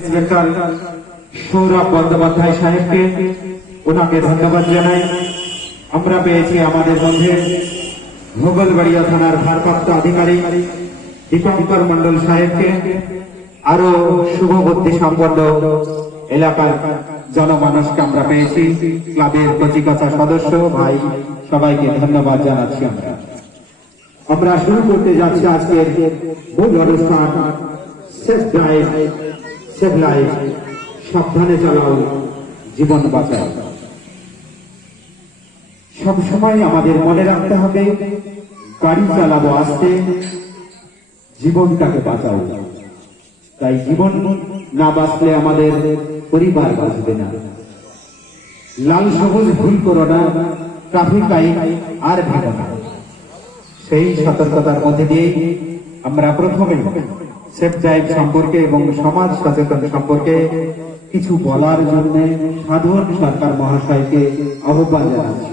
Inspector Sourav Bandyopadhyay সাহেবকে ওনাকে ধন্যবাদ জানাই। আমরা পেয়েছি আমাদের মধ্যে ভোগলবাড়িয়া থানার ভারপ্রাপ্ত আধিকারিক দীপঙ্কর মন্ডল সাহেবকে, আরো শুভবুদ্ধি সম্পন্ন এলাকার জনমানুষকে আমরা পেয়েছি, ক্লাবের কচিকাঁচা সদস্য ভাই সবাইকে ধন্যবাদ জানাচ্ছি। আমরা শুরু করতে যাচ্ছি আজকের মূল অনুষ্ঠান সেফ ড্রাইভ সেফ লাইফ, সাবধানে চালাও জীবন বাঁচাও। সবসময় আমাদের মনে রাখতে হবে গাড়ি চালাবো আস্তে, জীবনটাকে বাঁচাও। তাই জীবন না বাঁচলে আমাদের পরিবার বাঁচবে না। লাল সবুজ ভুল করো না, ট্রাফিক আইন আর ভেঙো না। সেই সতর্কতার মধ্যে দিয়ে আমরা প্রথমে সেফ ড্রাইভ সম্পর্কে এবং সমাজ সচেতন সম্পর্কে কিছু বলার জন্য সাধারণ সরকার মহাশয়কে আহ্বান জানাচ্ছি।